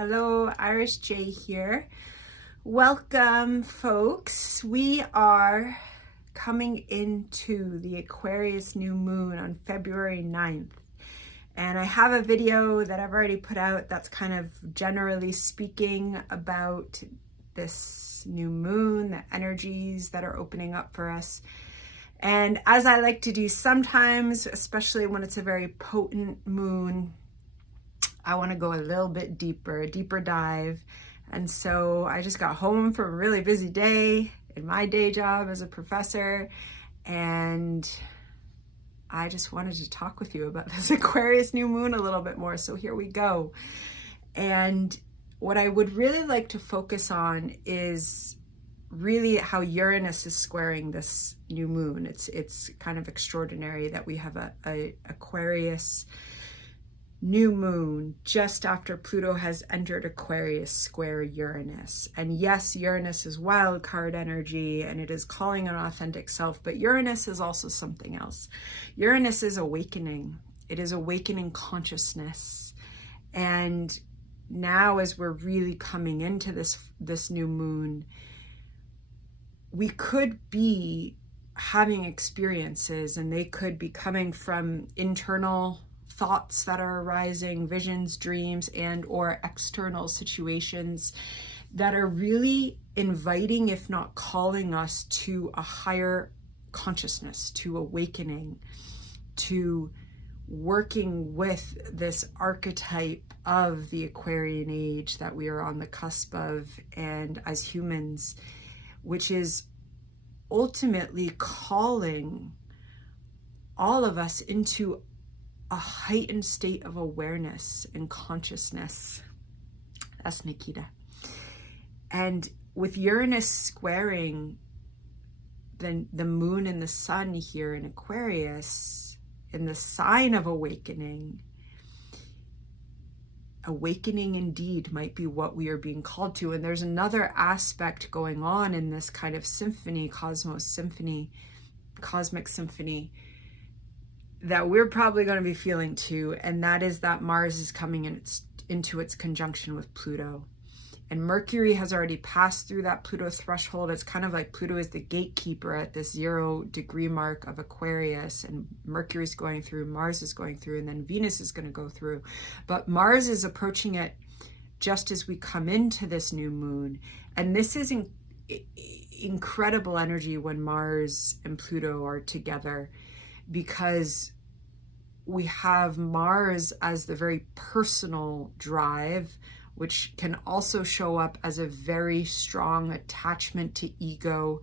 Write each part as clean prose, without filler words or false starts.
Hello, Irish J here. Welcome, folks. We are coming into the Aquarius new moon on February 9th. And I have a video that I've already put out that's kind of generally speaking about this new moon, the energies that are opening up for us. And as I like to do sometimes, especially when it's a very potent moon, I want to go a little bit deeper, a deeper dive. And so I just got home from a really busy day in my day job as a professor, and I just wanted to talk with you about this Aquarius new moon a little bit more. So here we go. And what I would really like to focus on is really how Uranus is squaring this new moon. It's kind of extraordinary that we have a Aquarius new moon just after Pluto has entered Aquarius square Uranus. And yes, Uranus is wild card energy and it is calling an authentic self, but Uranus is also something else. Uranus is awakening. It is awakening consciousness. And now as we're really coming into this new moon, we could be having experiences, and they could be coming from internal thoughts that are arising, visions, dreams, and or external situations that are really inviting, if not calling us to a higher consciousness, to awakening, to working with this archetype of the Aquarian age that we are on the cusp of, and as humans, which is ultimately calling all of us into a heightened state of awareness and consciousness. That's Nikita. And with Uranus squaring the moon and the sun here in Aquarius, in the sign of awakening, awakening indeed might be what we are being called to. And there's another aspect going on in this kind of symphony, cosmic symphony, that we're probably going to be feeling too, and that is that Mars is coming into its conjunction with Pluto. And Mercury has already passed through that Pluto threshold. It's kind of like Pluto is the gatekeeper at this 0 degree mark of Aquarius, and Mercury's going through, Mars is going through, and then Venus is going to go through. But Mars is approaching it just as we come into this new moon. And this is incredible energy when Mars and Pluto are together, because we have Mars as the very personal drive, which can also show up as a very strong attachment to ego.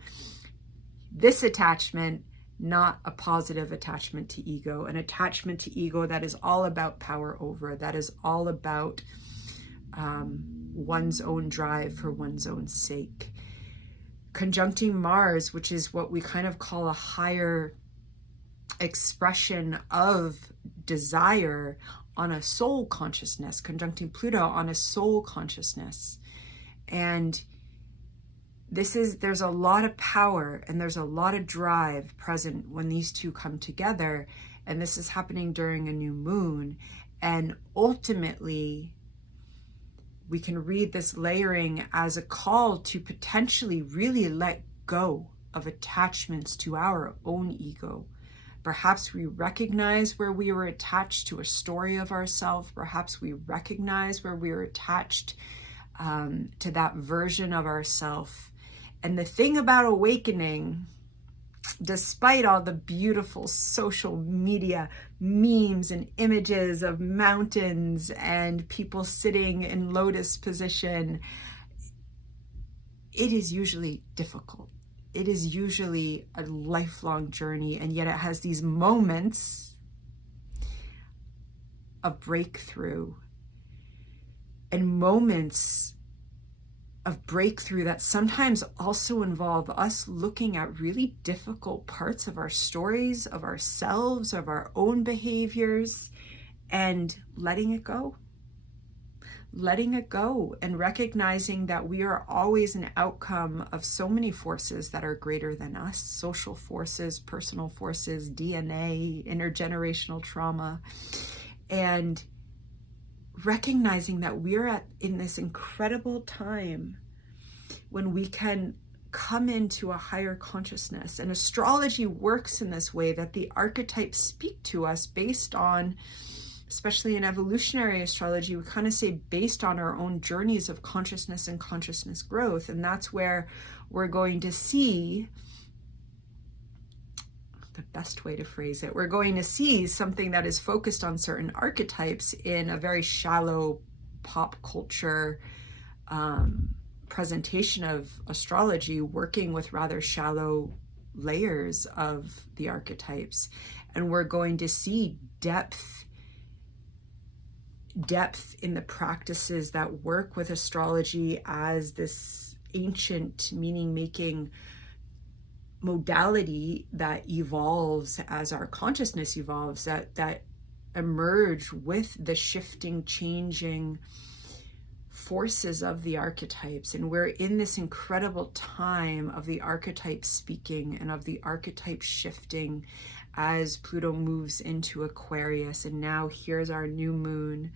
This attachment, not a positive attachment to ego, an attachment to ego that is all about power over, that is all about one's own drive for one's own sake. Conjuncting Mars, which is what we kind of call a higher expression of desire on a soul consciousness, conjuncting Pluto on a soul consciousness. And there's a lot of power and there's a lot of drive present when these two come together, and this is happening during a new moon. And ultimately we can read this layering as a call to potentially really let go of attachments to our own ego. Perhaps we recognize where we were attached to a story of ourselves. Perhaps we recognize where we were attached to that version of ourselves. And the thing about awakening, despite all the beautiful social media memes and images of mountains and people sitting in lotus position, it is usually difficult. It is usually a lifelong journey, and yet it has these moments of breakthrough, and moments of breakthrough that sometimes also involve us looking at really difficult parts of our stories, of ourselves, of our own behaviors, and letting it go. Letting it go and recognizing that we are always an outcome of so many forces that are greater than us, social forces, personal forces, DNA, intergenerational trauma, and recognizing that we're in this incredible time when we can come into a higher consciousness. And astrology works in this way, that the archetypes speak to us based on, especially in evolutionary astrology, we kind of say based on our own journeys of consciousness and consciousness growth. And that's where we're going to see, the best way to phrase it, we're going to see something that is focused on certain archetypes in a very shallow pop culture presentation of astrology, working with rather shallow layers of the archetypes. And we're going to see depth in the practices that work with astrology as this ancient meaning-making modality that evolves as our consciousness evolves, that emerge with the shifting, changing forces of the archetypes. And we're in this incredible time of the archetypes speaking and of the archetypes shifting as Pluto moves into Aquarius. And now here's our new moon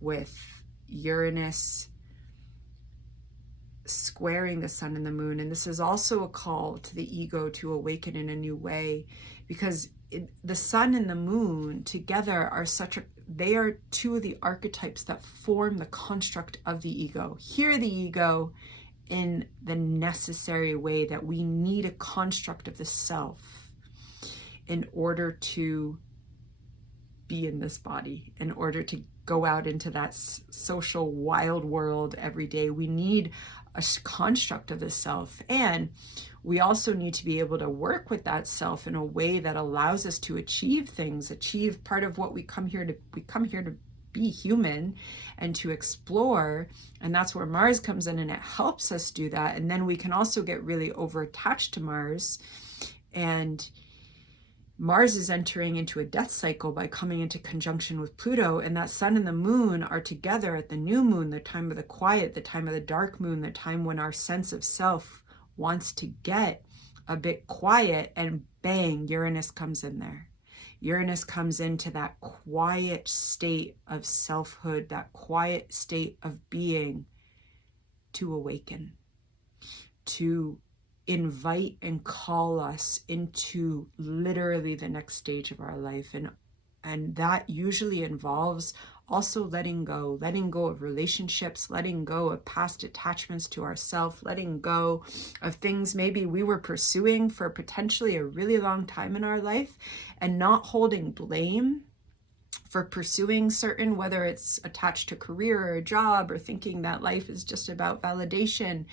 with Uranus squaring the sun and the moon. And this is also a call to the ego to awaken in a new way, because the sun and the moon together are they are two of the archetypes that form the construct of the ego. Here the ego in the necessary way that we need a construct of the self in order to be in this body, in order to go out into that social wild world every day. We need a construct of the self, and we also need to be able to work with that self in a way that allows us to achieve things, achieve part of what we come here to be human and to explore. And that's where Mars comes in, and it helps us do that. And then we can also get really over attached to Mars, and Mars is entering into a death cycle by coming into conjunction with Pluto, and that sun and the moon are together at the new moon, the time of the quiet, the time of the dark moon, the time when our sense of self wants to get a bit quiet, and bang, Uranus comes in there. Uranus comes into that quiet state of selfhood, that quiet state of being, to awaken, to invite and call us into literally the next stage of our life. And that usually involves also letting go of relationships, letting go of past attachments to ourself, letting go of things maybe we were pursuing for potentially a really long time in our life, and not holding blame for pursuing certain, whether it's attached to career or a job, or thinking that life is just about validation,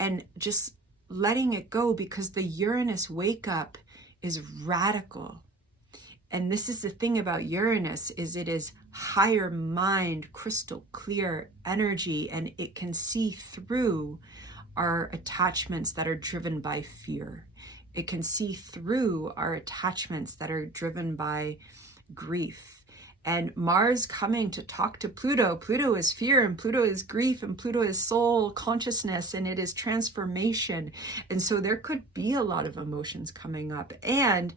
and just letting it go, because the Uranus wake up is radical. And this is the thing about Uranus, is it is higher mind, crystal clear energy, and it can see through our attachments that are driven by fear. It can see through our attachments that are driven by grief. And Mars coming to talk to Pluto. Pluto is fear, and Pluto is grief, and Pluto is soul consciousness, and it is transformation. And so there could be a lot of emotions coming up. And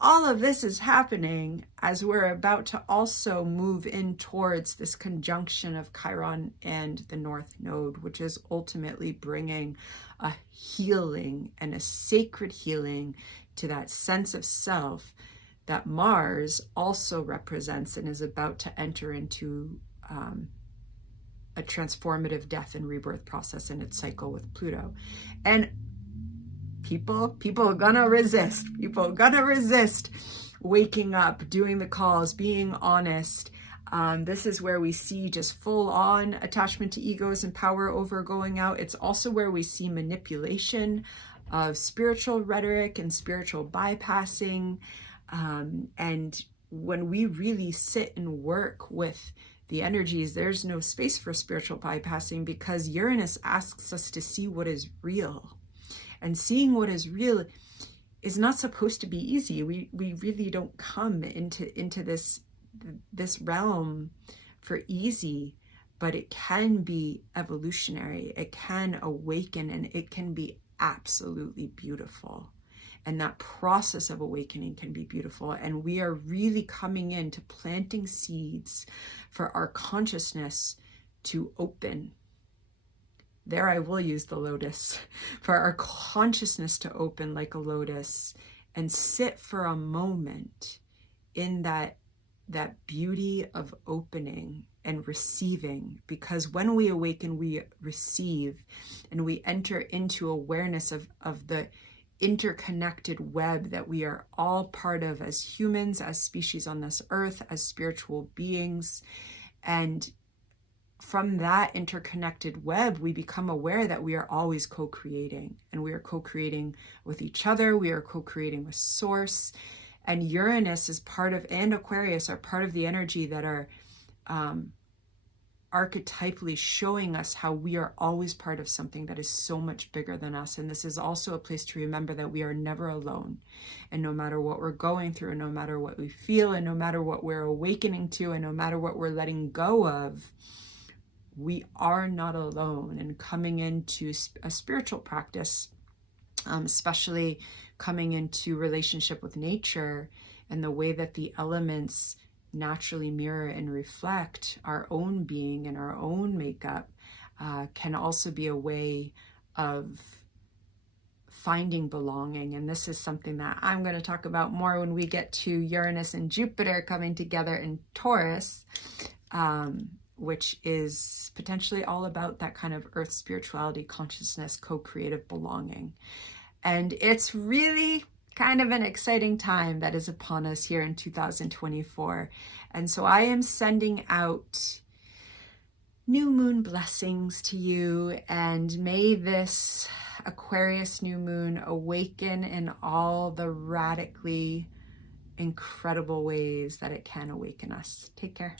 all of this is happening as we're about to also move in towards this conjunction of Chiron and the North Node, which is ultimately bringing a healing and a sacred healing to that sense of self that Mars also represents, and is about to enter into a transformative death and rebirth process in its cycle with Pluto. And people are gonna resist. People are gonna resist waking up, doing the calls, being honest. This is where we see just full-on attachment to egos and power over going out. It's also where we see manipulation of spiritual rhetoric and spiritual bypassing. And when we really sit and work with the energies, there's no space for spiritual bypassing, because Uranus asks us to see what is real. And seeing what is real is not supposed to be easy. We really don't come into this realm for easy, but it can be evolutionary. It can awaken, and it can be absolutely beautiful. And that process of awakening can be beautiful. And we are really coming into planting seeds for our consciousness to open. There I will use the lotus, for our consciousness to open like a lotus and sit for a moment in that beauty of opening and receiving. Because when we awaken, we receive, and we enter into awareness of the interconnected web that we are all part of as humans, as species on this earth, as spiritual beings. And from that interconnected web, we become aware that we are always co-creating, and we are co-creating with each other. We are co-creating with Source, and Uranus is part of, and Aquarius are part of the energy that are archetypally showing us how we are always part of something that is so much bigger than us. And this is also a place to remember that we are never alone. And no matter what we're going through, and no matter what we feel, and no matter what we're awakening to, and no matter what we're letting go of, we are not alone. And coming into a spiritual practice, especially coming into relationship with nature and the way that the elements naturally mirror and reflect our own being and our own makeup, can also be a way of finding belonging. And this is something that I'm going to talk about more when we get to Uranus and Jupiter coming together in Taurus, which is potentially all about that kind of earth spirituality, consciousness, co-creative belonging. And it's really kind of an exciting time that is upon us here in 2024. And so I am sending out new moon blessings to you, and may this Aquarius new moon awaken in all the radically incredible ways that it can awaken us. Take care.